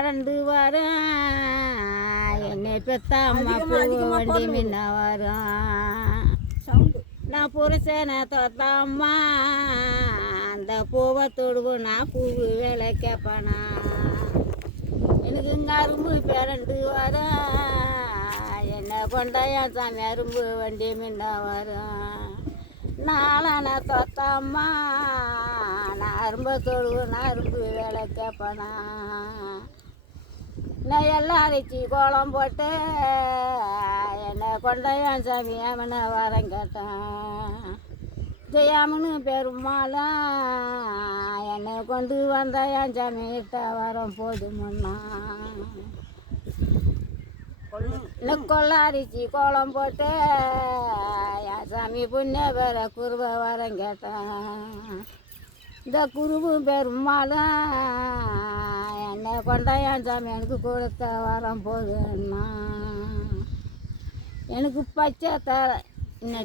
ரெண்டு வாரம் என்னை பெத்த அம்மா பூ வண்டி முன்ன வரும். நான் புருஷனை தோத்தாம்மா அந்த பூவை தொடுவோம். நான் பூவு வேலை கேட்பேனா எனக்கு இங்கே அரும்பு பிறண்டு வரும். என்னை கொண்டையா சாமி அரும்பு வண்டி முன்ன வரும். நாளான தோத்தாம்மா நான் அரும்பை தொடுவோம். நான் அரும்பு வேலை கேட்பேனா நான் எல்லாம் அரைச்சி கோலம் போட்டு என்னை கொண்டையான் சாமி அவனை வரம் கேட்டான். ஜெயாமனு பெருமாளும் என்னை கொண்டு வந்தாயான் சாமி கிட்ட வரம் போதுமுன்னா கொள்ளாரிச்சி கோலம் போட்டு என் சாமி புண்ணிய பேர குருவை வரம் கேட்டான். இந்த குருவு பெருமாளும் என்னை கொண்டாயான் சாமி எனக்கு கொடுத்த வரம் போதுன்னா எனக்கு பச்சை தர என்ன